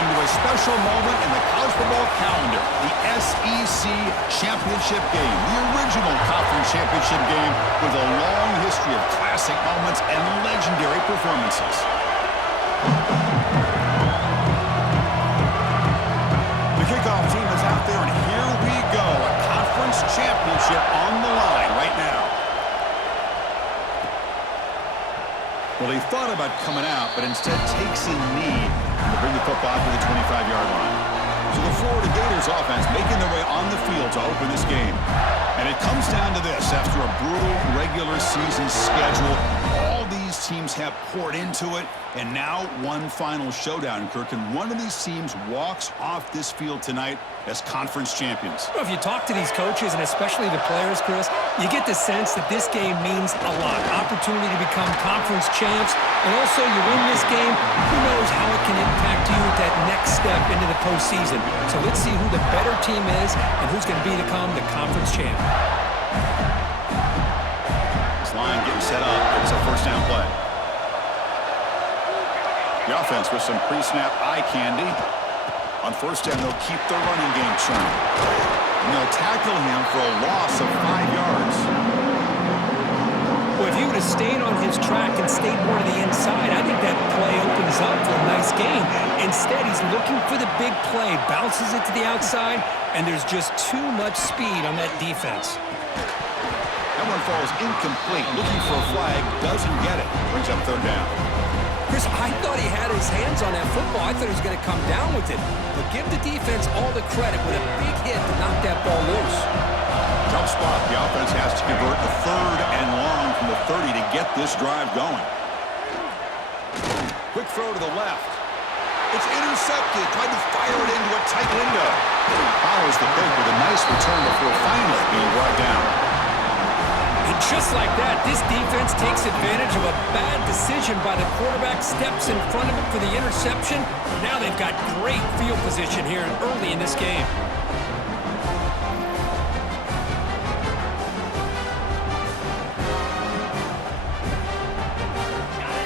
welcome to a special moment in the college football calendar, the SEC Championship Game, the original conference championship game with a long history of classic moments and legendary performances. The kickoff team is out there, and here we go, a conference championship on the line right now. Well, he thought about coming out, but instead takes a knee to bring the football to the 25-yard line. So the Florida Gators offense making their way on the field to open this game. And it comes down to this. After a brutal regular season schedule, all these teams have poured into it, and now one final showdown, Kirk. And one of these teams walks off this field tonight as conference champions. Well, if you talk to these coaches, and especially the players, Chris, you get the sense that this game means a lot. Opportunity to become conference champs, and also you win this game, who knows how it can impact you at that next step into the postseason. So let's see who the better team is and who's going to become the conference champ. This line getting set up. It's a first down play. The offense with some pre-snap eye candy. On first down, they'll keep their running game churning. And they'll tackle him for a loss of 5 yards. Well, if he would have stayed on his track and stayed more to the inside, I think that play opens up for a nice game. Instead, he's looking for the big play, bounces it to the outside, and there's just too much speed on that defense. That one falls incomplete. Looking for a flag, doesn't get it. Brings up third down. Chris, I thought he had his hands on that football. I thought he was going to come down with it. But give the defense all the credit with a big hit to knock that ball loose. Tough spot. The offense has to convert the third and long from the 30 to get this drive going. Quick throw to the left. It's intercepted. Tried to fire it into a tight window. Follows the pick with a nice return before finally being brought down. And just like that, this defense takes advantage of a bad decision by the quarterback, steps in front of it for the interception. Now they've got great field position here early in this game.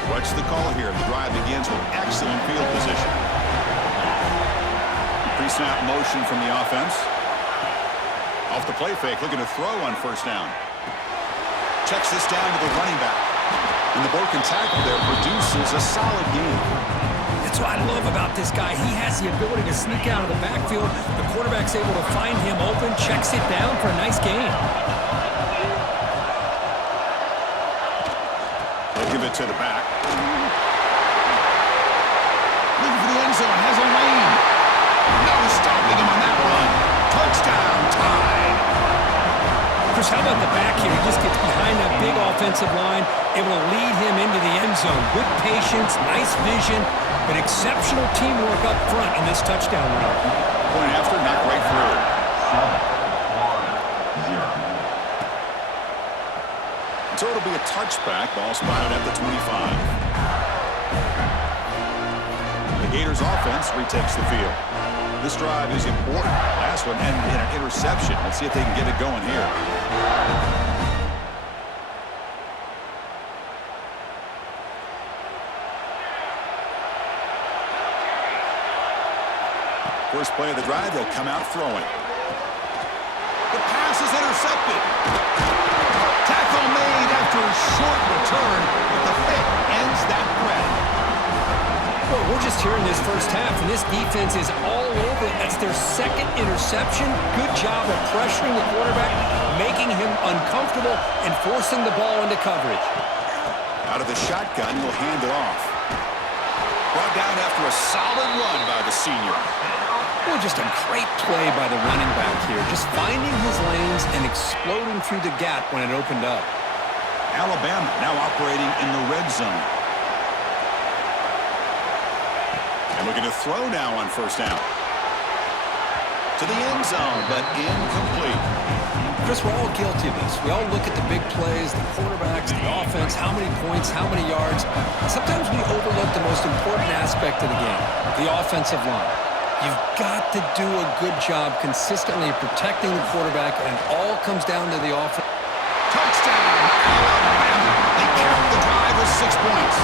What's the call here? The drive begins with excellent field position. Pre-snap motion from the offense. Off the play fake, looking to throw on first down. Checks this down to the running back. And the broken tackle there produces a solid game. That's what I love about this guy. He has the ability to sneak out of the backfield. The quarterback's able to find him open, checks it down for a nice gain. They'll give it to the back. Looking for the end zone. Has a lane. No stopping him on that run. Touchdown tied. Chris, how about the back here? He just gets behind that big offensive line, able to lead him into the end zone. Good patience, nice vision, but exceptional teamwork up front on this touchdown run. Point after, knocked right through. 7-1-0. So it'll be a touchback. Ball spotted at the 25. The Gators offense retakes the field. This drive is important. Last one ended in an interception. Let's see if they can get it going here. First play of the drive, they'll come out throwing. The pass is intercepted. Tackle made after a short return, but the pick ends that threat. Well, we're just here in this first half, and this defense is all over it. That's their second interception. Good job of pressuring the quarterback, making him uncomfortable, and forcing the ball into coverage. Out of the shotgun, he'll hand it off. Brought down after a solid run by the senior. Well, just a great play by the running back here. Just finding his lanes and exploding through the gap when it opened up. Alabama now operating in the red zone. And looking to throw now on first down. To the end zone, but incomplete. Chris, we're all guilty of this. We all look at the big plays, the quarterbacks, the offense, how many points, how many yards. Sometimes we overlook the most important aspect of the game, the offensive line. You've got to do a good job consistently protecting the quarterback, and it all comes down to the offense. Touchdown, Alabama. They count the drive with 6 points.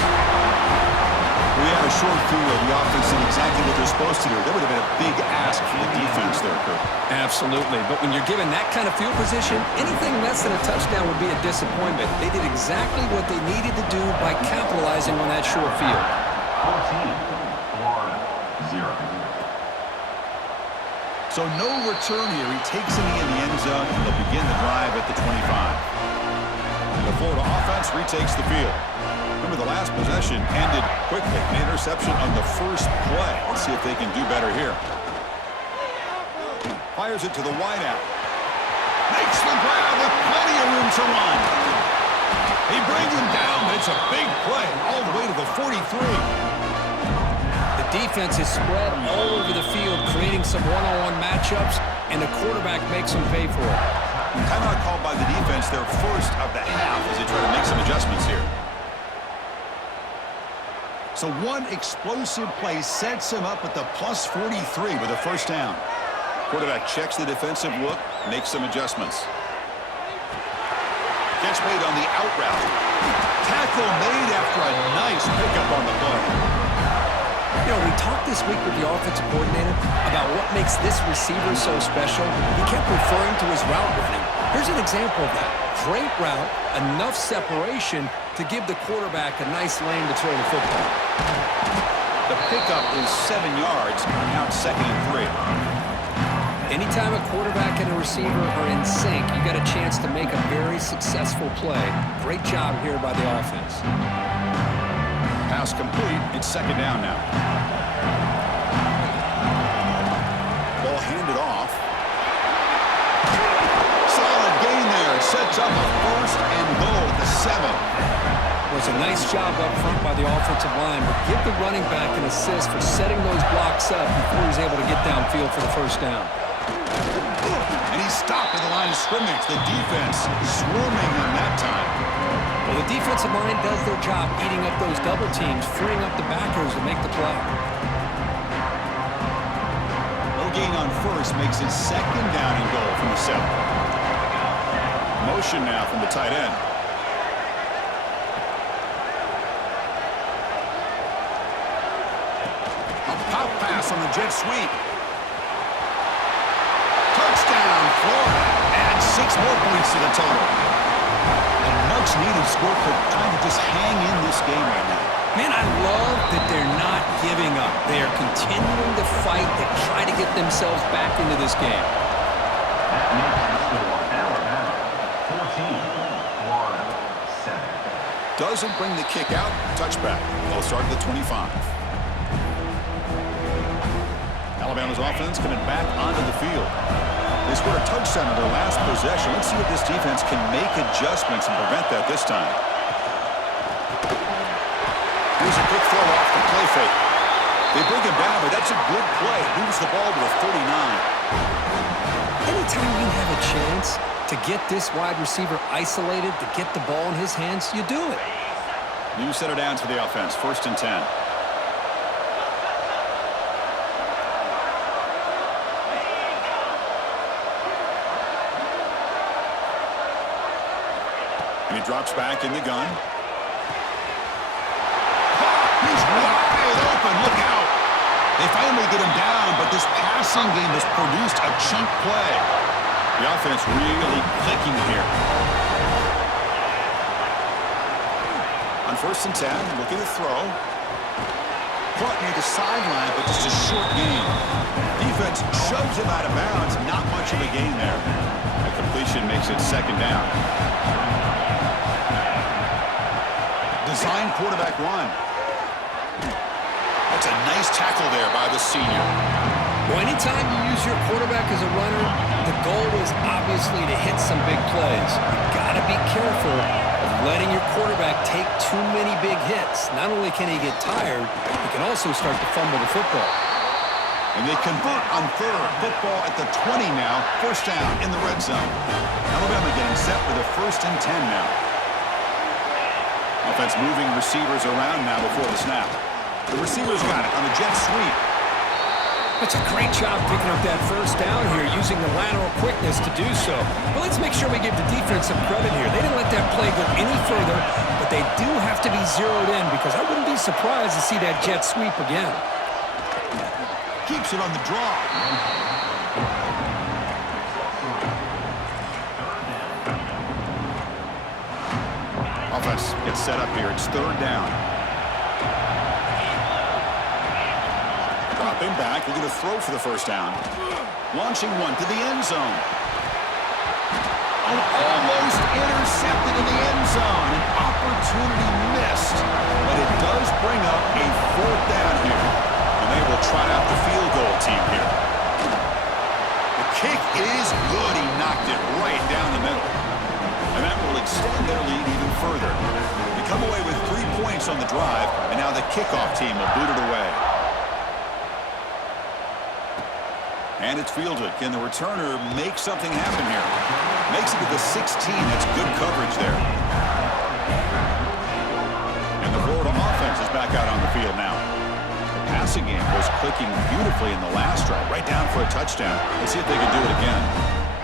We had a short field, the offense did exactly what they're supposed to do. That would have been a big ask for the defense there, Kurt. Absolutely. But when you're given that kind of field position, anything less than a touchdown would be a disappointment. They did exactly what they needed to do by capitalizing on that short field. 14, Florida, 0. So no return here. He takes a knee in the end zone, and they'll begin the drive at the 25. And the Florida offense retakes the field. Remember, the last possession ended quickly. An interception on the first play. Let's see if they can do better here. Fires it to the wideout. Makes the grab with plenty of room to run. He brings him down, but it's a big play all the way to the 43. The defense is spread all over the field, creating some one-on-one matchups, and the quarterback makes them pay for it. Timeout called by the defense, their first of the half, as they try to make some adjustments here. So one explosive play sets him up at the plus 43 with a first down. Quarterback checks the defensive look, makes some adjustments. Gets made on the out route. Tackle made after a nice pickup on the play. You know, we talked this week with the offensive coordinator about what makes this receiver so special. He kept referring to his route running. Here's an example of that. Great route, enough separation to give the quarterback a nice lane to throw the football. The pickup is 7 yards. Now it's 2nd and 3. Anytime a quarterback and a receiver are in sync, you got a chance to make a very successful play. Great job here by the offense. Pass complete. It's 2nd down now. Ball handed off. Solid gain there. Sets up a 1st and goal at the 7. Was a nice job up front by the offensive line, but give the running back an assist for setting those blocks up before he's able to get downfield for the first down. And he's stopped at the line of scrimmage. The defense swarming him that time. Well, the defensive line does their job eating up those double teams, freeing up the backers to make the play. No gain on first makes it 2nd down and goal from the 7. Motion now from the tight end. A pop pass on the jet sweep. Touchdown, Florida. Adds 6 more points to the total. A much-needed score for trying to just hang in this game right now. Man, I love that they're not giving up. They are continuing to fight to try to get themselves back into this game. That makes the score Alabama 14, Florida 7. Doesn't bring the kick out. Touchback. They'll start at the 25. Alabama's offense coming back onto the field. They scored a touchdown on their last possession. Let's see if this defense can make adjustments and prevent that this time. Here's a quick throw off the play fake. They bring him down, but that's a good play. Moves the ball to the 39. Anytime you have a chance to get this wide receiver isolated, to get the ball in his hands, you do it. New set of downs for the offense. 1st and 10. And he drops back in the gun. He's wide open. Look out. They finally get him down, but this passing game has produced a chunk play. The offense really clicking here. On 1st and 10, looking to throw. Caught near the sideline, but just a short gain. Defense shoves him out of bounds. Not much of a gain there. A completion makes it 2nd down. Design quarterback run. That's a nice tackle there by the senior. Well, anytime you use your quarterback as a runner, the goal is obviously to hit some big plays. You've got to be careful of letting your quarterback take too many big hits. Not only can he get tired, he can also start to fumble the football. And they convert on 3rd. Football at the 20 now. 1st down in the red zone. Alabama getting set with a 1st and 10 now. Offense moving receivers around now before the snap. The receivers got it on the jet sweep. That's a great job picking up that 1st down here, using the lateral quickness to do so. But let's make sure we give the defense some credit here. They didn't let that play go any further, but they do have have to be zeroed in because I wouldn't be surprised to see that jet sweep again. Keeps it on the draw. Offense gets set up here. It's third down. Dropping back. We're going to throw for the first down. Launching one to the end zone. And almost intercepted in the end zone. An opportunity missed. But it does bring up a fourth down here. And they will trot out the field goal team here. The kick is good. He knocked it right down the middle. And that will extend their lead even further. They come away with 3 points on the drive, and now the kickoff team will boot it away. And it's fielded. Can the returner make something happen here? Makes it to the 16. That's good coverage there. And the Florida offense is back out on the field now. The passing game was clicking beautifully in the last drive, right down for a touchdown. Let's see if they can do it again.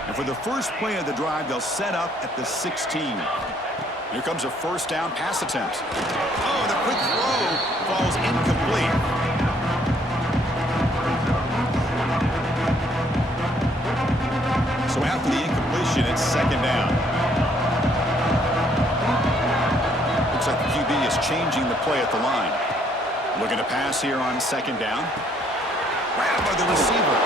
And for the first play of the drive, they'll set up at the 16. Here comes a first down pass attempt. Oh, the quick throw falls incomplete. So after the incompletion, it's second down. Looks like the QB is changing the play at the line. Looking to pass here on second down. Grabbed by the receiver.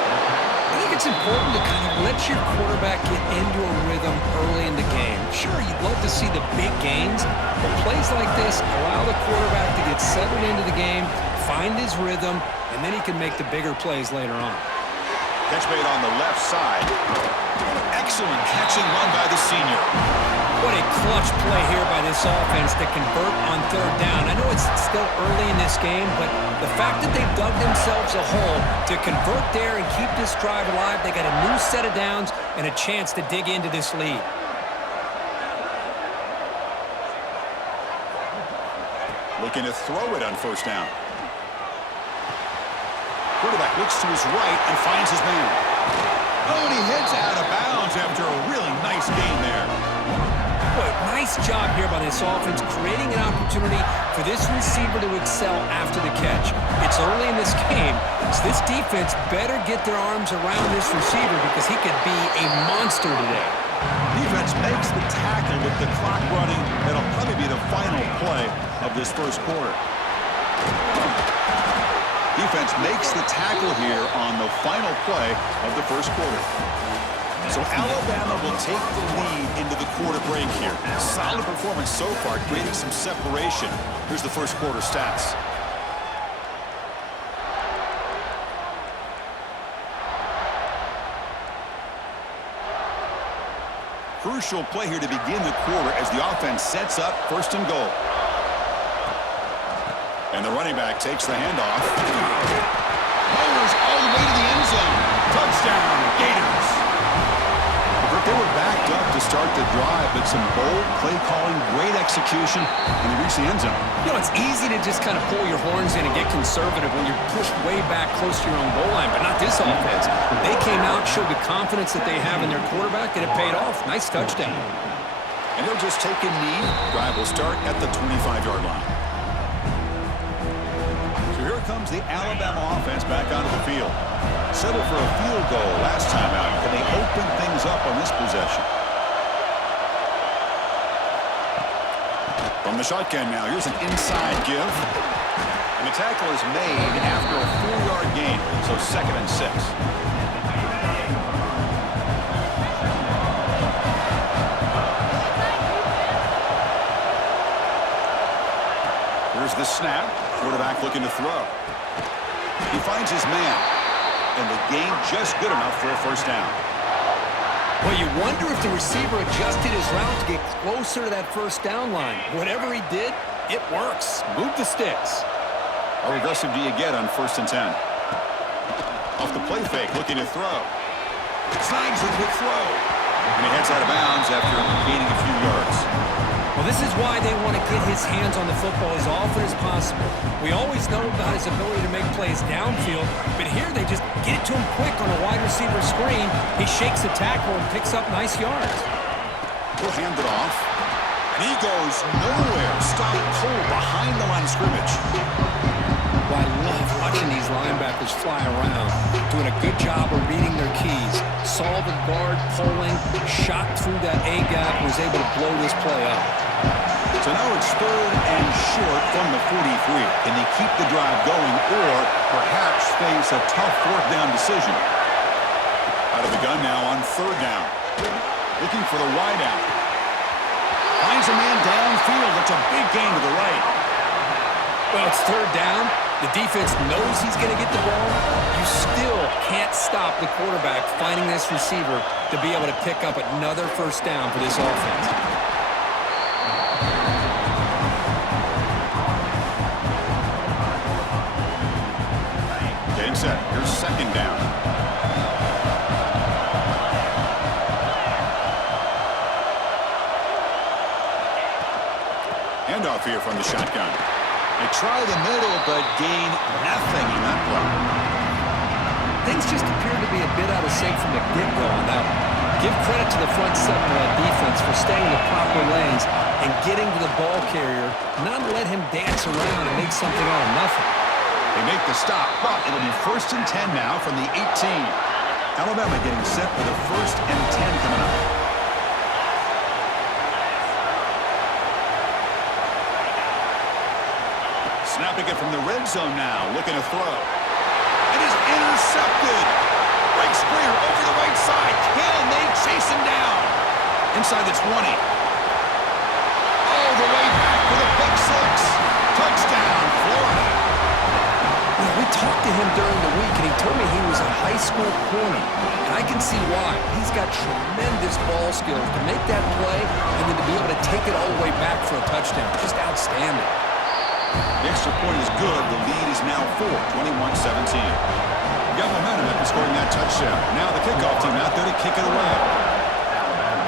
I think it's important to kind of let your quarterback get into a rhythm early in the game. Sure, you'd love to see the big gains, but plays like this allow the quarterback to get settled into the game, find his rhythm, and then he can make the bigger plays later on. Catch made on the left side. Excellent catch and run by the senior. What a clutch play here by this offense to convert on third down. I know it's still early in this game, but the fact that they've dug themselves a hole to convert there and keep this drive alive, they got a new set of downs and a chance to dig into this lead. Looking to throw it on first down. Quarterback looks to his right and finds his man. Oh, and he heads out of bounds after a really nice gain there. Boy, nice job here by this offense, creating an opportunity for this receiver to excel after the catch. It's early in this game, so this defense better get their arms around this receiver because he could be a monster today. Defense makes the tackle with the clock running. That'll probably be the final play of this first quarter. Defense makes the tackle here on the final play of the first quarter. So Alabama will take the lead into the quarter break here. Solid performance so far, creating some separation. Here's the first quarter stats. Crucial play here to begin the quarter as the offense sets up first and goal. And the running back takes the handoff. Mowers all the way to the end zone. Touchdown, Gators. They were backed up to start the drive, but some bold play calling, great execution, and they reached the end zone. You know, it's easy to just kind of pull your horns in and get conservative when you're pushed way back close to your own goal line, but not this offense. They came out, showed the confidence that they have in their quarterback, and it paid off. Nice touchdown. And they'll just take a knee. Drive will start at the 25-yard line. Here comes the Alabama offense back onto the field. Settled for a field goal last time out. Can they open things up on this possession? From the shotgun now, here's an inside give. And the tackle is made after a 4-yard gain, so 2nd and 6. Here's the snap. Quarterback looking to throw. He finds his man. And the gain just good enough for a first down. Well, you wonder if the receiver adjusted his route to get closer to that first down line. Whatever he did, it works. Move the sticks. How aggressive do you get on 1st and 10? Off the play fake, looking to throw. Snags the quick throw. And he heads out of bounds after gaining a few yards. Well, this is why they want to get his hands on the football as often as possible. We always know about his ability to make plays downfield, but here they just get it to him quick on a wide receiver screen. He shakes the tackle and picks up nice yards. He'll hand it off. And he goes nowhere. stop cold behind the line of scrimmage. Well, I love watching these linebackers fly around, doing a good job of reading their keys. Saw the guard pulling, shot through that A-gap, and was able to blow this play up. So now it's 3rd and short from the 43. Can they keep the drive going or perhaps face a tough 4th down decision? Out of the gun now on 3rd down. Looking for the wideout. Finds a man downfield. It's a big gain to the right. Well, it's 3rd down. The defense knows he's going to get the ball. You still can't stop the quarterback finding this receiver to be able to pick up another 1st down for this offense. Getting set. Here's 2nd down. Handoff here from the shotgun. They try the middle, but gain nothing in that play. Things just appear to be a bit out of sync from the get-go on that one. Give credit to the front 7 of that defense for staying in the proper lanes and getting to the ball carrier, not let him dance around and make something out of nothing. They make the stop, but it'll be 1st and 10 now from the 18. Alabama getting set for the 1st and 10 coming up. Snapping it from the red zone now, looking to throw. It is intercepted. Breaks clear over the right side. Can they chase him down? Inside the 20. All the way back for the pick 6. Touchdown, Florida. You know, we talked to him during the week, and he told me he was a high school corner. And I can see why. He's got tremendous ball skills to make that play and then to be able to take it all the way back for a touchdown. Just outstanding. The extra point is good. The lead is now 4, 21-17. Got momentum after scoring that touchdown. Now the kickoff team out there to kick it away. Alabama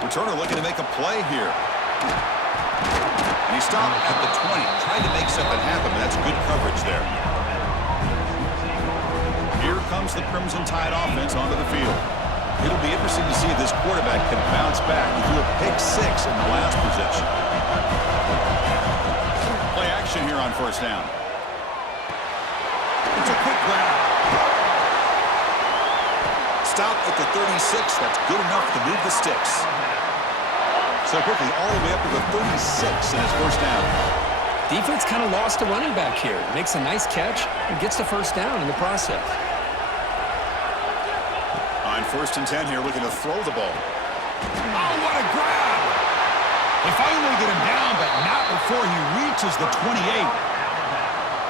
17. Returner looking to make a play here. And he stopped at the 20. Trying to make something happen, but that's good coverage there. Here comes the Crimson Tide offense onto the field. It'll be interesting to see if this quarterback can bounce back. He threw a pick 6 in the last possession. Play action here on 1st down. It's a quick grab. Stop at the 36. That's good enough to move the sticks. So quickly, all the way up to the 36 in his 1st down. Defense kind of lost a running back here. Makes a nice catch and gets the 1st down in the process. On 1st and 10 here, looking to throw the ball. Oh, what a grab! They finally get him down, but not before he reaches the 28.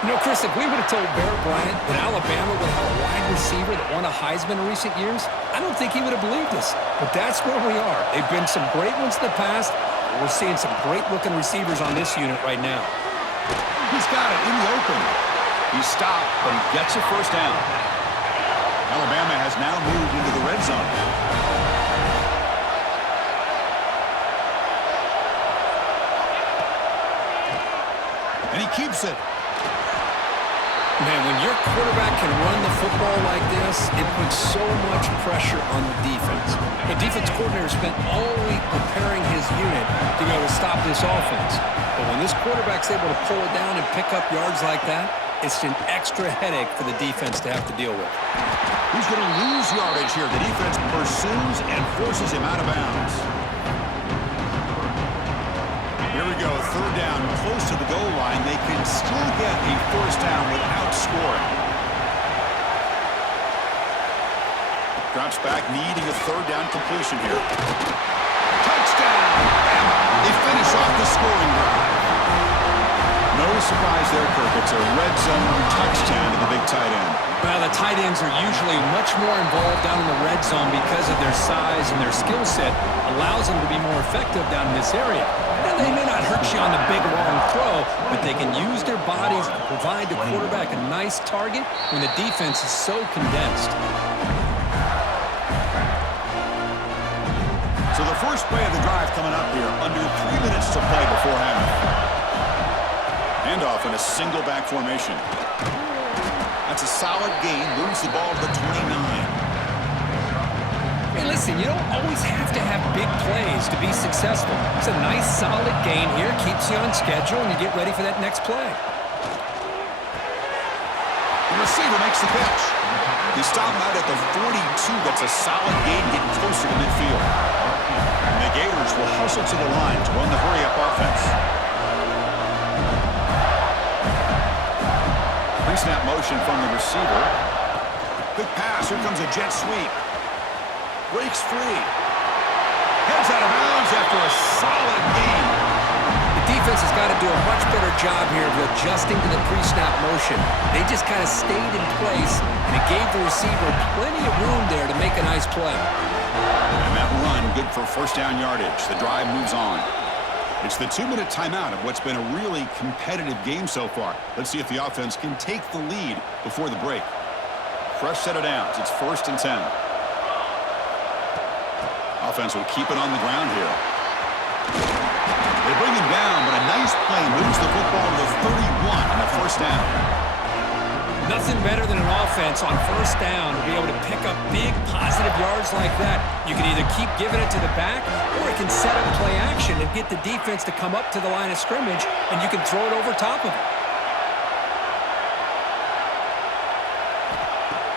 You know, Chris, if we would have told Barrett Bryant that Alabama would have a wide receiver that won a Heisman in recent years, I don't think he would have believed us. But that's where we are. They've been some great ones in the past. We're seeing some great-looking receivers on this unit right now. He's got it in the open. He stopped, but he gets a 1st down. Alabama has now moved into the red zone. And he keeps it. Man, when your quarterback can run the football like this, it puts so much pressure on the defense. The defense coordinator spent all week preparing his unit to be able to stop this offense. But when this quarterback's able to pull it down and pick up yards like that, it's an extra headache for the defense to have to deal with. He's going to lose yardage here. The defense pursues and forces him out of bounds. Here we go, 3rd down, close to the goal line. They can still get a 1st down without scoring. Drops back, needing a 3rd down completion here. Touchdown! Bama! They finish off the scoring drive. No surprise there, Kirk. It's a red zone touchdown to the big tight end. Well, the tight ends are usually much more involved down in the red zone because of their size and their skill set allows them to be more effective down in this area. Now, they may not hurt you on the big, long throw, but they can use their bodies to provide the quarterback a nice target when the defense is so condensed. So the first play of the drive coming up here, under 3 minutes to play before half. Handoff in a single back formation. That's a solid gain, moves the ball to the 29. And listen, you don't always have to have big plays to be successful. It's a nice, solid gain here. Keeps you on schedule, and you get ready for that next play. The receiver makes the catch. He stopped him out at the 42. That's a solid gain, getting closer to midfield. And the Gators will hustle to the line to run the hurry-up offense. Pre-snap motion from the receiver. Quick pass. Here comes a jet sweep. Breaks free. Heads out of bounds after a solid gain. The defense has got to do a much better job here of adjusting to the pre-snap motion. They just kind of stayed in place, and it gave the receiver plenty of room there to make a nice play. And that run, good for first down yardage. The drive moves on. It's the 2-minute timeout of what's been a really competitive game so far. Let's see if the offense can take the lead before the break. Fresh set of downs. It's 1st and 10. Offense will keep it on the ground here. They bring him down, but a nice play moves the football to the 31 on the first down. Nothing better than an offense on first down to be able to pick up big positive yards like that. You can either keep giving it to the back, or it can set up play action and get the defense to come up to the line of scrimmage, and you can throw it over top of it.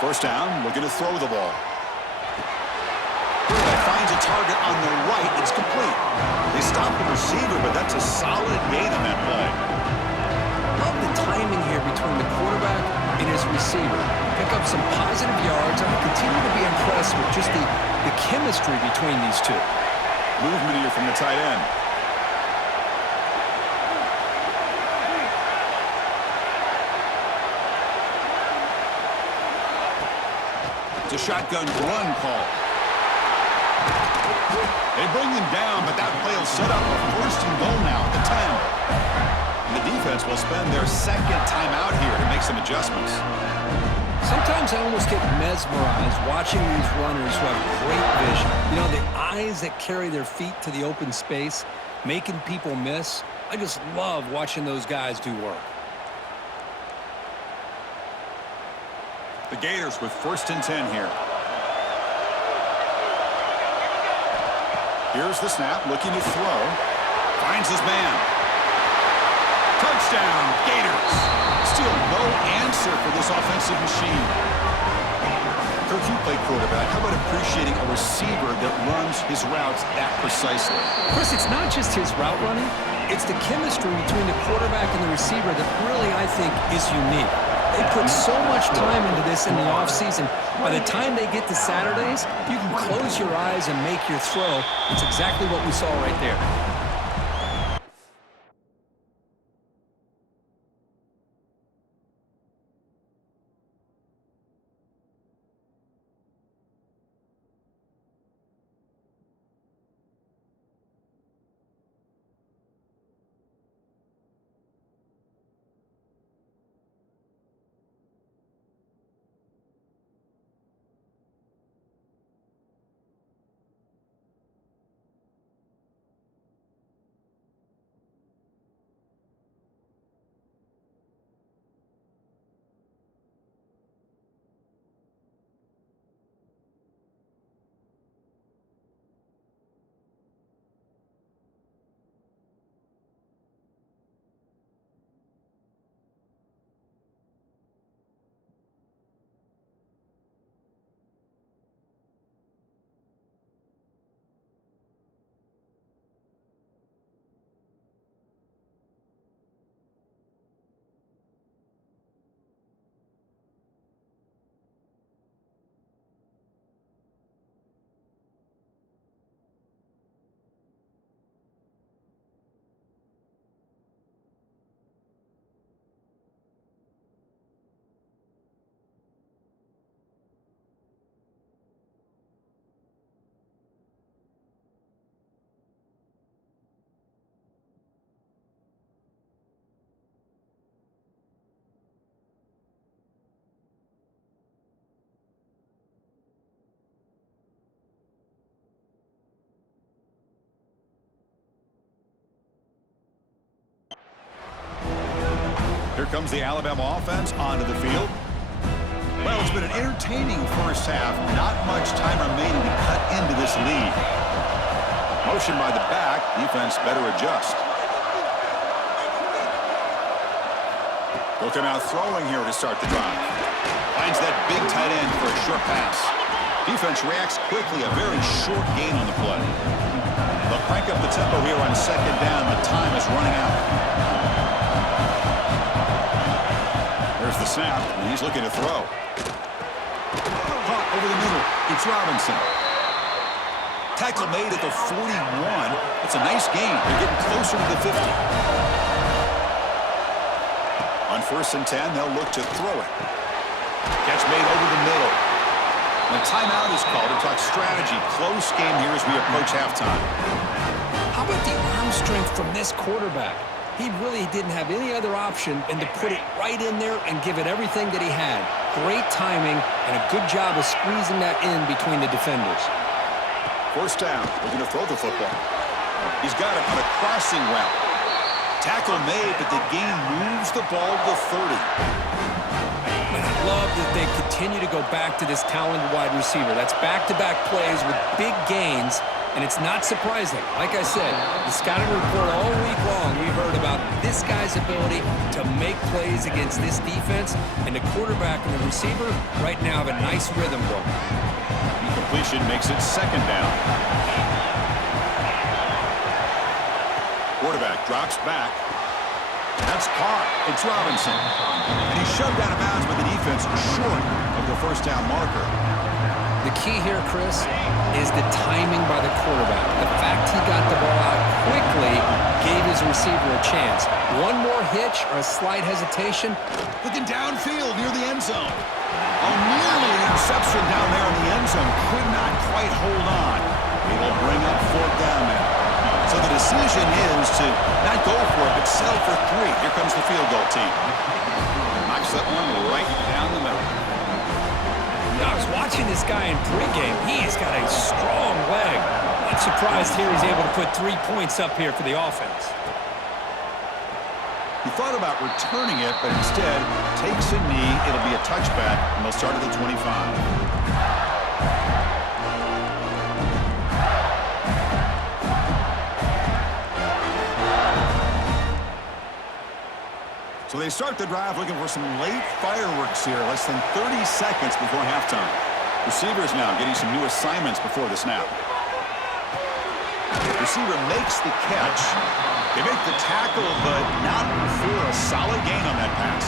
First down, looking to throw the ball. Quarterback finds a target on the right. It's complete. They stop the receiver, but that's a solid gain on that play. Love the timing here between the quarterback and his receiver. Pick up some positive yards, and I continue to be impressed with just the chemistry between these two. Movement here from the tight end. It's a shotgun run call. They bring him down, but that play will set up a 1st and goal now at the 10. And the defense will spend their 2nd timeout here to make some adjustments. Sometimes I almost get mesmerized watching these runners who have great vision. You know, the eyes that carry their feet to the open space, making people miss. I just love watching those guys do work. The Gators with 1st and 10 here. Here's the snap, looking to throw. Finds his man. Touchdown, Gators. Still no answer for this offensive machine. Coach, you play quarterback. How about appreciating a receiver that runs his routes that precisely? Chris, it's not just his route running. It's the chemistry between the quarterback and the receiver that really, I think, is unique. They put so much time into this in the offseason. By the time they get to Saturdays, you can close your eyes and make your throw. It's exactly what we saw right there. Here comes the Alabama offense onto the field. Well, it's been an entertaining first half. Not much time remaining to cut into this lead. Motion by the back. Defense better adjust. Looking out throwing here to start the drive. Finds that big tight end for a short pass. Defense reacts quickly. A very short gain on the play. They'll crank up the tempo here on second down. The time is running out. There's the snap, and he's looking to throw. Caught over the middle. It's Robinson. Tackle made at the 41. It's a nice gain. They're getting closer to the 50. On 1st and 10, they'll look to throw it. Catch made over the middle. And a timeout is called to talk strategy. Close game here as we approach halftime. How about the arm strength from this quarterback? He really didn't have any other option than to put it right in there and give it everything that he had. Great timing and a good job of squeezing that in between the defenders. 1st down. We're going to throw the football. He's got it on a crossing route. Tackle made, but the gain moves the ball to the 30. And I love that they continue to go back to this talented wide receiver. That's back-to-back plays with big gains, and it's not surprising. Like I said, the scouting report all week long, we heard about this guy's ability to make plays against this defense, and the quarterback and the receiver right now have a nice rhythm going. Incompletion makes it 2nd down. Quarterback drops back. That's caught. It's Robinson. And he's shoved out of bounds by the defense short of the 1st down marker. The key here, Chris, is the timing by the quarterback. The fact he got the ball out quickly gave his receiver a chance. One more hitch or a slight hesitation. Looking downfield near the end zone. Oh, nearly an interception down there in the end zone. Could not quite hold on. He will bring up 4th down now. So the decision is to not go for it, but settle for 3. Here comes the field goal team. Knocks that one right down the middle. I was watching this guy in pregame. He's got a strong leg. Not surprised here he's able to put 3 points up here for the offense. He thought about returning it, but instead takes a knee. It'll be a touchback, and they'll start at the 25. So they start the drive looking for some late fireworks here, less than 30 seconds before halftime. Receivers now getting some new assignments before the snap. Receiver makes the catch. They make the tackle, but not for a solid gain on that pass.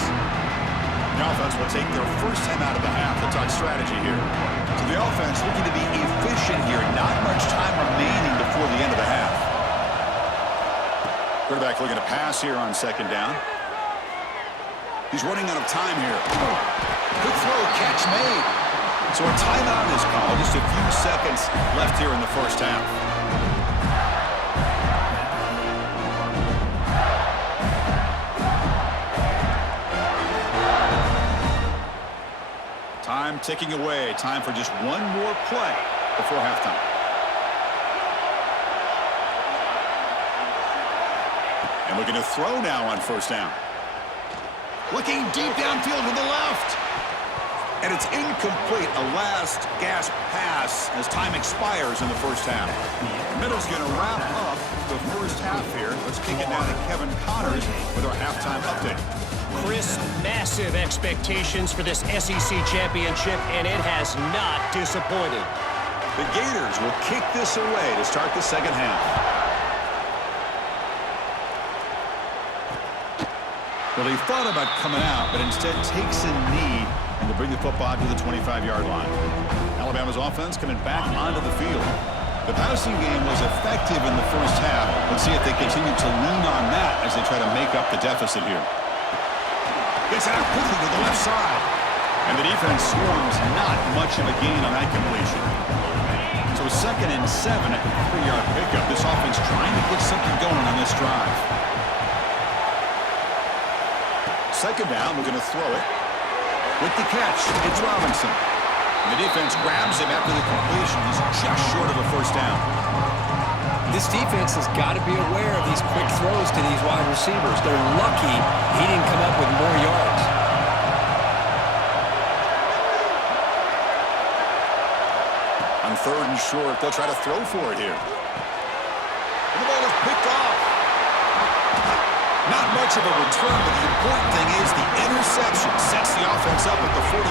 The offense will take their first time out of the half to talk strategy here. So the offense looking to be efficient here. Not much time remaining before the end of the half. Quarterback looking to pass here on 2nd down. He's running out of time here. Good throw, catch made. So a timeout is called. Just a few seconds left here in the first half. Time ticking away. Time for just one more play before halftime. And looking to throw now on 1st down. Looking deep downfield to the left. And it's incomplete. A last gasp pass as time expires in the first half. Middle's going to wrap up the first half here. Let's kick it down to Kevin Connors with our halftime update. Chris, massive expectations for this SEC championship, and it has not disappointed. The Gators will kick this away to start the second half. Well, he thought about coming out, but instead takes a knee and to bring the football to the 25-yard line. Alabama's offense coming back onto the field. The passing game was effective in the first half. Let's see if they continue to lean on that as they try to make up the deficit here. Gets out quickly to the left side. And the defense swarms not much of a gain on that completion. So 2nd and 7 at the 3-yard pickup. This offense trying to get something going on this drive. 2nd down, we're going to throw it. With the catch, it's Robinson. And the defense grabs him after the completion. He's just short of a 1st down. This defense has got to be aware of these quick throws to these wide receivers. They're lucky he didn't come up with more yards. third and short. They'll try to throw for it here. And the ball is picked off. Not much of a return, but the important thing is the interception sets the offense up at the 45.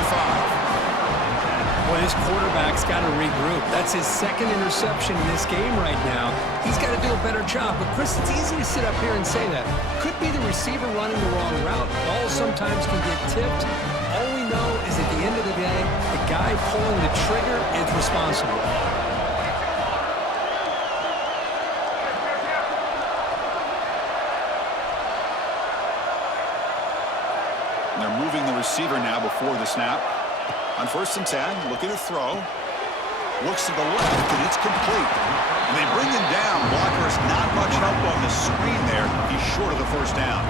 Well, his quarterback's got to regroup. That's his second interception in this game right now. He's got to do a better job. But, Chris, it's easy to sit up here and say that. Could be the receiver running the wrong route. Ball sometimes can get tipped. All we know is at the end of the day, the guy pulling the trigger is responsible. And they're moving the receiver now before the snap. On 1st and 10, looking to throw. Looks to the left, and it's complete. And they bring him down. Blocker's not much help on the screen there. He's short of the first down.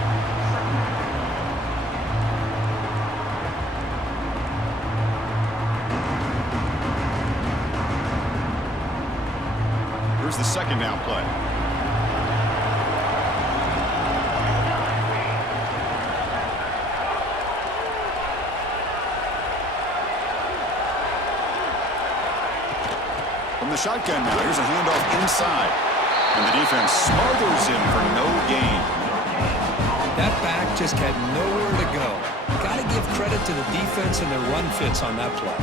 Here's the second down play. From the shotgun now, here's a handoff inside. And the defense smothers him for no gain. That back just had nowhere to go. Got to give credit to the defense and their run fits on that play.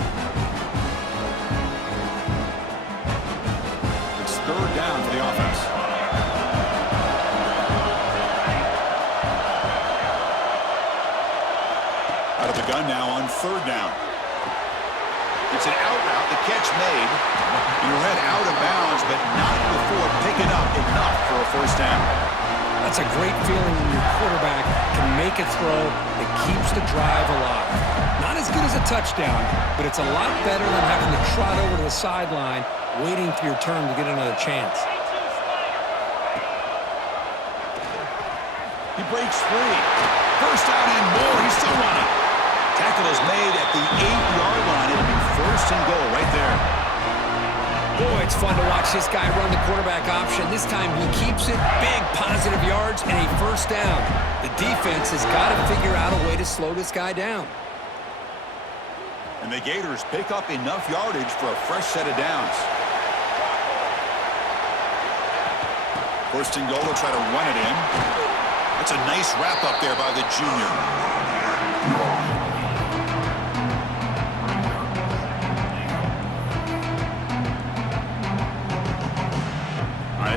It's third down for the offense. Out of the gun now on 3rd down. It's an out route, the catch made. You head out of bounds, but not before picking up enough for a first down. That's a great feeling when your quarterback can make a throw that keeps the drive alive. Not as good as a touchdown, but it's a lot better than having to trot over to the sideline waiting for your turn to get another chance. He breaks free. First down and more. He's still running. Tackle is made at the 8-yard line. It'll be 1st and goal right there. Boy, it's fun to watch this guy run the quarterback option. This time he keeps it. Big positive yards and a first down. The defense has got to figure out a way to slow this guy down. And the Gators pick up enough yardage for a fresh set of downs. 1st and goal. They'll try to run it in. That's a nice wrap up there by the junior.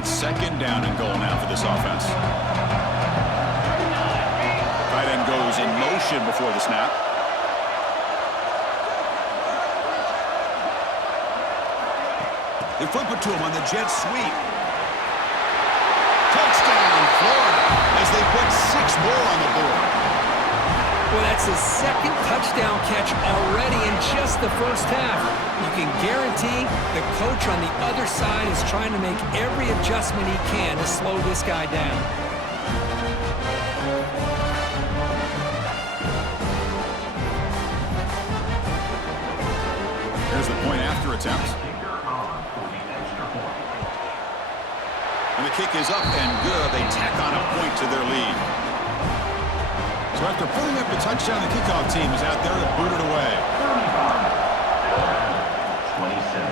It's 2nd down and goal now for this offense. Tight end goes in motion before the snap. They flip it to him on the jet sweep. Touchdown, Florida, as they put 6 more on the board. Well, that's his 2nd touchdown catch already in just the first half. You can guarantee the coach on the other side is trying to make every adjustment he can to slow this guy down. Here's the point after attempt. And the kick is up and good. They tack on a point to their lead. So after putting up the touchdown, the kickoff team is out there to boot it away. 27.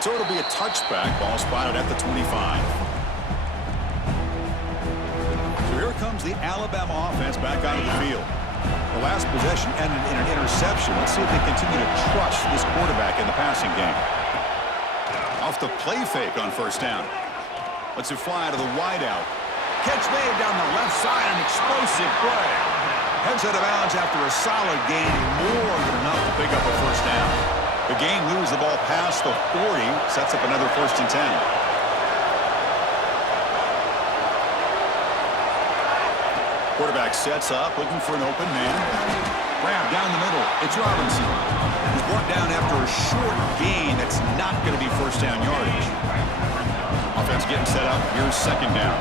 So it'll be a touchback. Ball spotted at the 25. So here comes the Alabama offense back onto the field. The last possession ended in an interception. Let's see if they continue to trust this quarterback in the passing game. Off the play fake on 1st down. Lets it fly to the wideout. Catch made down the left side, an explosive play. Heads out of bounds after a solid gain, more than enough to pick up a first down. The gain moves the ball past the 40, sets up another 1st and 10. Quarterback sets up, looking for an open man. Grab down the middle. It's Robinson. He's brought down after a short gain that's not going to be first down yardage. Offense getting set up. Here's 2nd down.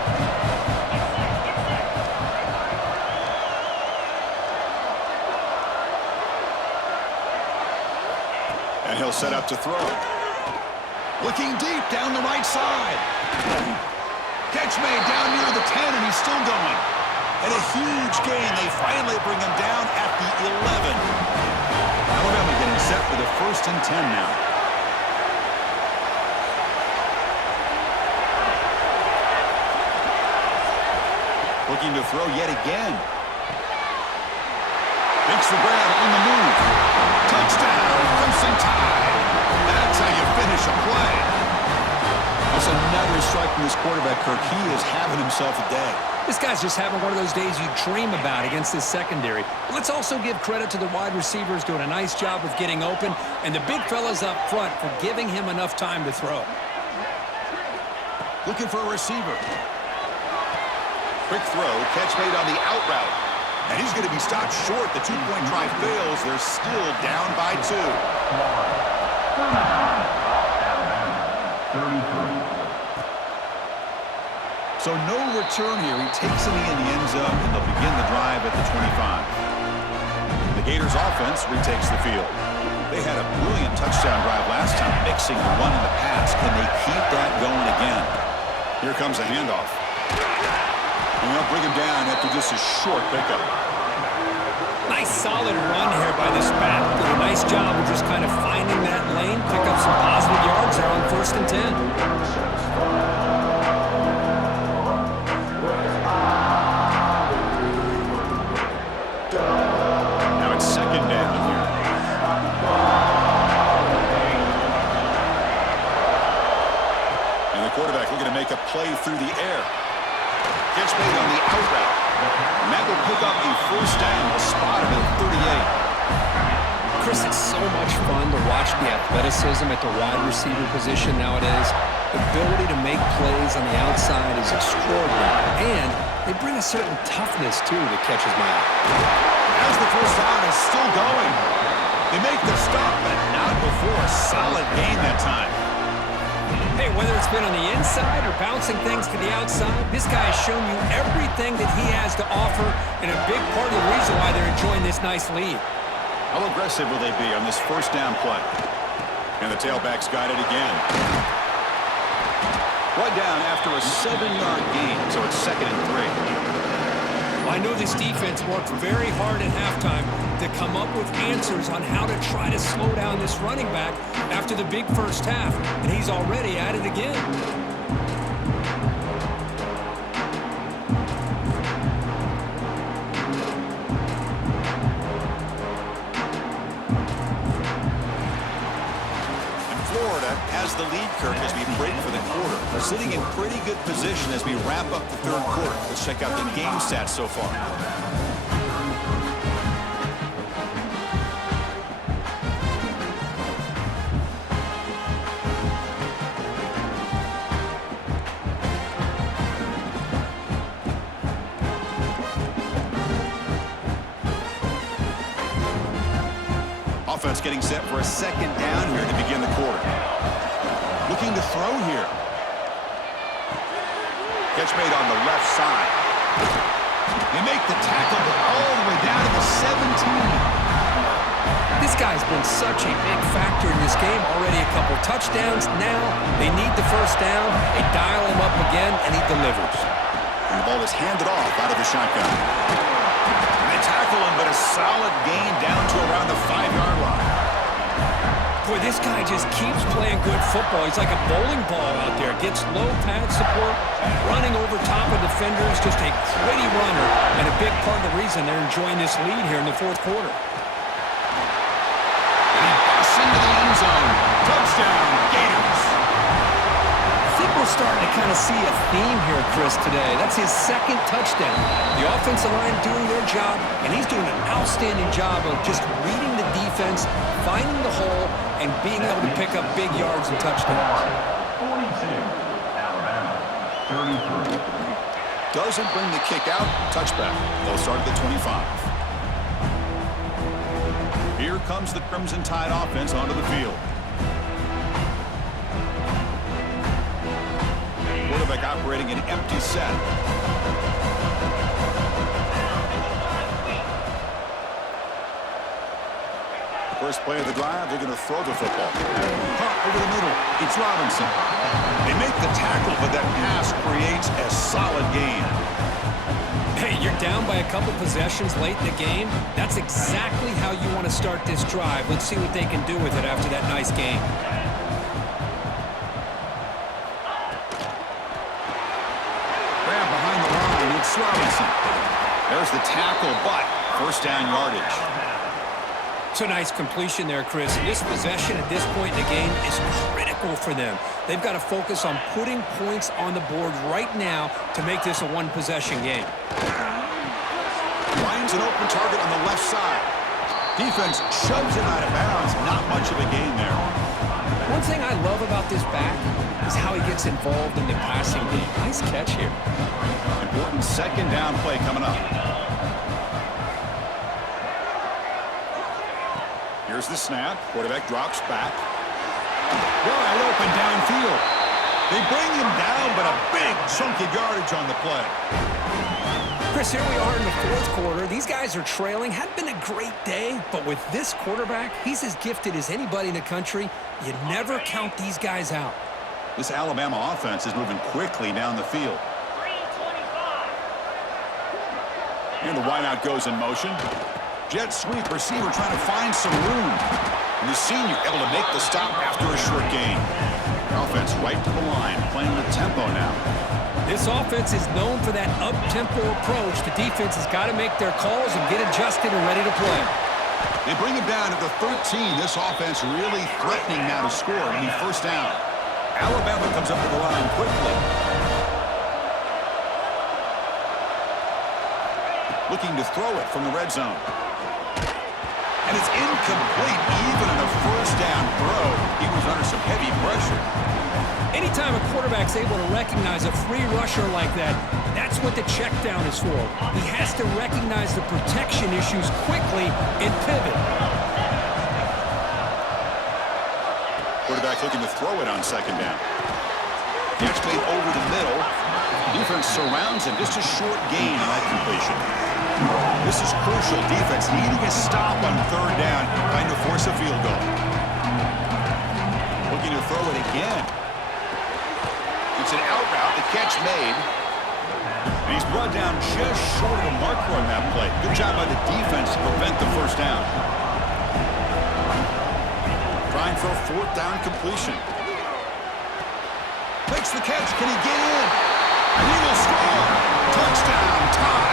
And he'll set up to throw. Looking deep down the right side. Catch made down near the 10, and he's still going. And a huge gain. They finally bring him down at the 11. Alabama getting set set with a 1st and 10 now. Looking to throw yet again. Makes the grab on the move. Touchdown, Crimson Tide. That's how you finish a play. That's another strike from this quarterback, Kirk. He is having himself a day. This guy's just having one of those days you dream about against this secondary. But let's also give credit to the wide receivers doing a nice job of getting open, and the big fellas up front for giving him enough time to throw. Looking for a receiver. Quick throw, catch made on the out route. And he's going to be stopped short. The two-point try fails. They're still down by 2. So no return here. He takes it in the end zone, and they'll begin the drive at the 25. The Gators offense retakes the field. They had a brilliant touchdown drive last time, mixing the run and the pass. Can they keep that going again? Here comes a handoff. And they'll bring him down after just a short pickup. Nice solid run here by this back. Did a nice job of just kind of finding that lane, pick up some positive yards there on 1st and 10. Now it's 2nd down here. And the quarterback looking to make a play through the air. Catch made on the out route. And that will pick up a 1st down, spotted at 38. Chris, it's so much fun to watch the athleticism at the wide receiver position nowadays. The ability to make plays on the outside is extraordinary. And they bring a certain toughness, too, that catches my eye. As the 1st down is still going. They make the stop, but not before a solid gain that time. Hey, whether it's been on the inside or bouncing things to the outside, this guy has shown you everything that he has to offer, and a big part of the reason why they're enjoying this nice lead. How aggressive will they be on this 1st down play? And the tailback's got it again. Brought down after a 7-yard gain, so it's 2nd and 3. Well, I know this defense worked very hard at halftime to come up with answers on how to try to slow down this running back after the big 1st half, and he's already at it again. Florida has the lead, Kirk, as we break for the quarter. We're sitting in pretty good position as we wrap up the 3rd quarter. Let's check out the game stats so far. Offense getting set for a 2nd down here to begin the quarter. Looking to throw here. Catch made on the left side. They make the tackle all the way down to the 17. This guy's been such a big factor in this game. Already a couple touchdowns. Now they need the 1st down. They dial him up again, and he delivers. And the ball is handed off out of the shotgun. And they tackle him, but a solid gain down to around the 5-yard line. Boy, this guy just keeps playing good football. He's like a bowling ball out there. Gets low pad support, running over top of defenders. Just a gritty runner, and a big part of the reason they're enjoying this lead here in the 4th quarter. And he busts into the end zone. Touchdown, Gators. I think we're starting to kind of see a theme here, Chris, today. That's his 2nd touchdown. The offensive line doing their job, and he's doing an outstanding job of just reading the defense, finding the hole, and being able to pick up big yards and touchdowns. 42, Alabama, 33. Doesn't bring the kick out. Touchback. They'll start at the 25. Here comes the Crimson Tide offense onto the field. Quarterback operating an empty set. First play of the drive, they're going to throw the football. Caught over the middle. It's Robinson. They make the tackle, but that pass creates a solid gain. Hey, you're down by a couple possessions late in the game. That's exactly how you want to start this drive. Let's see what they can do with it after that nice game. Grab behind the line. It's Robinson. There's the tackle, but first down yardage. It's a nice completion there, Chris. And this possession at this point in the game is critical for them. They've got to focus on putting points on the board right now to make this a one-possession game. Finds an open target on the left side. Defense shoves him out of bounds. Not much of a gain there. One thing I love about this back is how he gets involved in the passing game. Nice catch here. Important second down play coming up. Here's the snap. Quarterback drops back. Wide open downfield. They bring him down, but a big chunk of yardage on the play. Chris, here we are in the fourth quarter. These guys are trailing. Hadn't been a great day, but with this quarterback, he's as gifted as anybody in the country. You never count these guys out. This Alabama offense is moving quickly down the field. And the wideout goes in motion. Jet sweep, receiver trying to find some room. And the senior able to make the stop after a short gain. Offense right to the line, playing with tempo now. This offense is known for that up-tempo approach. The defense has got to make their calls and get adjusted and ready to play. They bring him down at the 13. This offense really threatening now to score. Need first down. Alabama comes up to the line quickly. Looking to throw it from the red zone. And it's incomplete. Even in a first down throw, he was under some heavy pressure. Anytime a quarterback's able to recognize a free rusher like that, that's what the check down is for. He has to recognize the protection issues quickly and pivot. Quarterback looking to throw it on second down. Catch made over the middle. Defense surrounds him. Just a short gain on that completion. This is crucial. Defense needing a stop on third down, trying to force a field goal. Looking to throw it again. It's an out route. The catch made. And he's brought down just short of the marker on that play. Good job by the defense to prevent the first down. Trying for a fourth down completion. Makes the catch. Can he get in? And he will score. Touchdown, tied.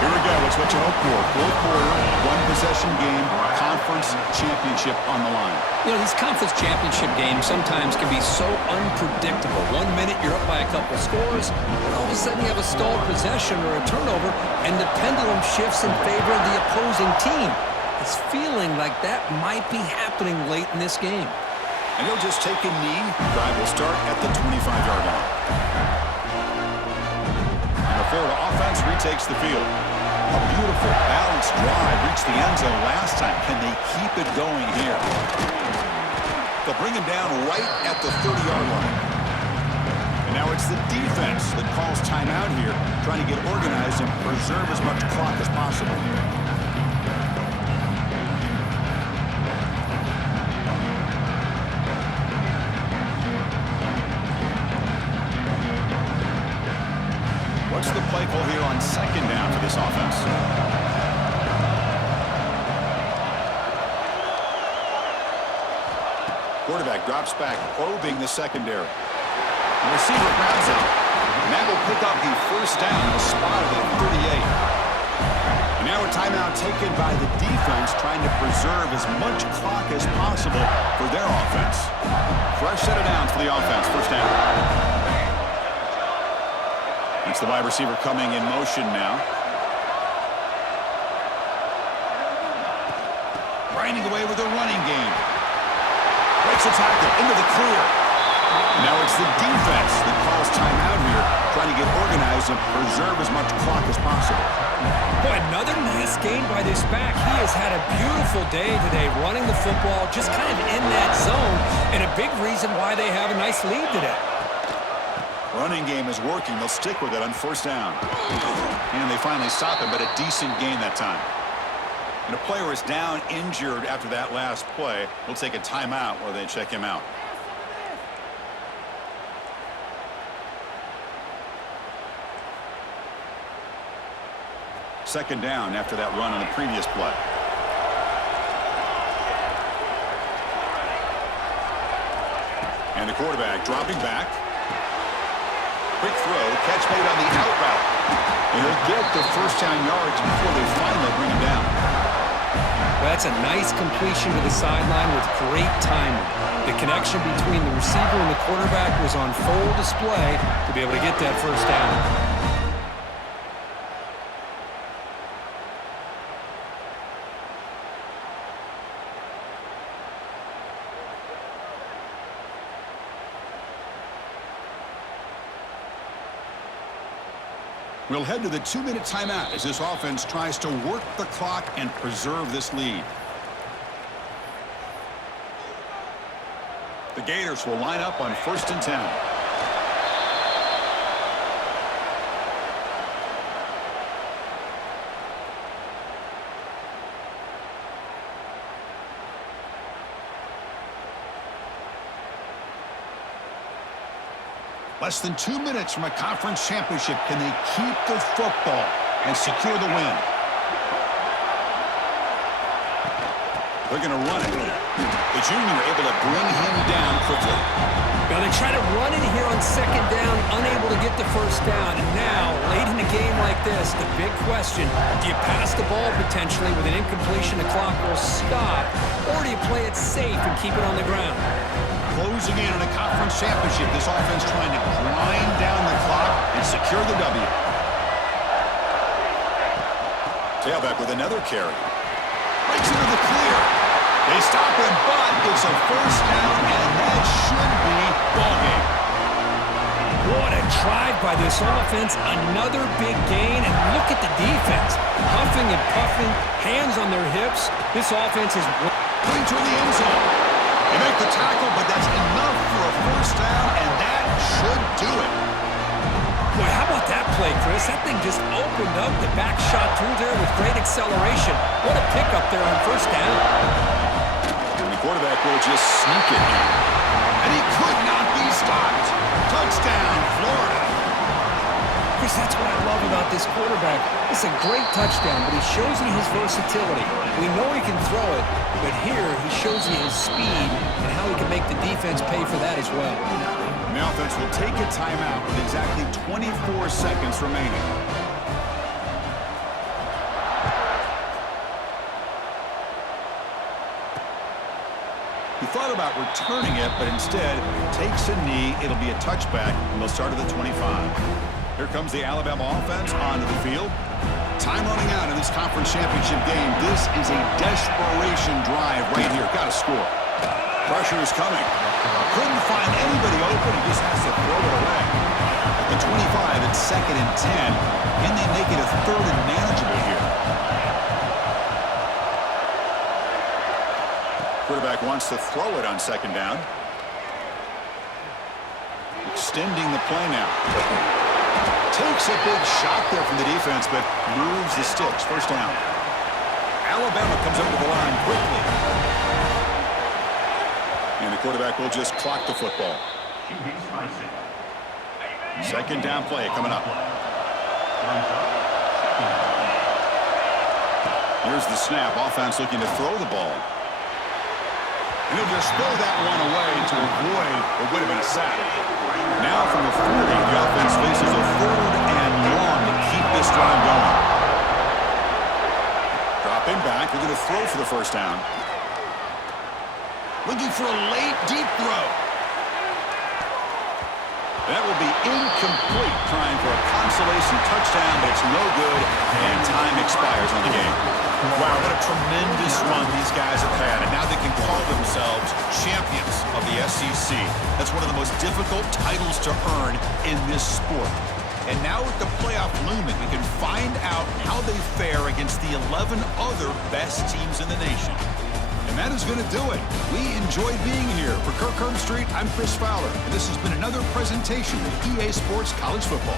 Here we go. It's what you hope for. Fourth quarter, one-possession game, conference championship on the line. You know, these conference championship games sometimes can be so unpredictable. 1 minute you're up by a couple scores, and all of a sudden you have a stalled possession or a turnover, and the pendulum shifts in favor of the opposing team. It's feeling like that might be happening late in this game. And he'll just take a knee. Drive will start at the 25-yard line. And the Florida offense retakes the field. A beautiful, balanced drive reached the end zone last time. Can they keep it going here? They'll bring him down right at the 30-yard line. And now it's the defense that calls timeout here, trying to get organized and preserve as much clock as possible. What's the play call here on second down for this offense? Quarterback drops back, probing the secondary. The receiver grabs it. And that will pick up the first down, spotted at 38. And now a timeout taken by the defense, trying to preserve as much clock as possible for their offense. Fresh set of downs for the offense, first down. It's the wide receiver coming in motion now. Grinding away with a running game. Breaks a tackle into the clear. Now it's the defense that calls timeout here, trying to get organized and preserve as much clock as possible. Boy, another nice game by this back. He has had a beautiful day today running the football, just kind of in that zone, and a big reason why they have a nice lead today. Running game is working. They'll stick with it on first down. And they finally stop him, but a decent gain that time. And a player is down injured after that last play. We'll take a timeout while they check him out. Second down after that run on the previous play. And the quarterback dropping back. Quick throw, catch made on the out route. And he'll get the first down yards before they finally bring him down. Well, that's a nice completion to the sideline with great timing. The connection between the receiver and the quarterback was on full display to be able to get that first down. We'll head to the 2-minute timeout as this offense tries to work the clock and preserve this lead. The Gators will line up on 1st and 10. Less than 2 minutes from a conference championship. Can they keep the football and secure the win? They're going to run it. The junior able to bring him down quickly. Now they try to run in here on 2nd down, unable to get the first down. And now, late in a game like this, the big question, do you pass the ball potentially with an incompletion, the clock will stop, or do you play it safe and keep it on the ground? Closing in on a conference championship, this offense trying to grind down the clock and secure the W. Tailback with another carry. Breaks into the clear. They stop him, but it's a first down, and that should be ball game. What a drive by this offense. Another big gain, and look at the defense. Huffing and puffing, hands on their hips. This offense is going to the end zone. They make the tackle, but that's enough for a first down, and that should do it. Boy, how about that play, Chris? That thing just opened up. The back shot through there with great acceleration. What a pickup there on first down. And the quarterback will just sneak it in. And he could not be stopped. Touchdown, Florida. Chris, that's what I love about this quarterback. It's a great touchdown, but he shows you his versatility. We know he can throw it, but here he shows you his speed and how he can make the defense pay for that as well. And the offense will take a timeout with exactly 24 seconds remaining. He thought about returning it, but instead takes a knee. It'll be a touchback, and they'll start at the 25. Here comes the Alabama offense onto the field. Time running out in this conference championship game. This is a desperation drive right here. Got to score. Pressure is coming. Couldn't find anybody open. He just has to throw it away. At the 25, it's 2nd and 10. Can they make it a 3rd and manageable here? Quarterback wants to throw it on 2nd down. Extending the play now. Takes a big shot there from the defense, but moves the sticks. First down. Alabama comes over the line quickly. And the quarterback will just clock the football. 2nd down play coming up. Here's the snap. Offense looking to throw the ball. And he'll just throw that one away to avoid what would have been a sack. Now from the 40, the offense faces a 3rd and long to keep this drive going. Dropping back, they're going to throw for the first down. Looking for a late, deep throw. That will be incomplete, trying for a consolation touchdown, but it's no good, and time expires on the game. Wow, what a tremendous run these guys have had, and now they can call themselves champions of the SEC. That's one of the most difficult titles to earn in this sport. And now with the playoff looming, we can find out how they fare against the 11 other best teams in the nation. And that is going to do it. We enjoyed being here. For Kirk Street, I'm Chris Fowler, and this has been another presentation of EA Sports College Football.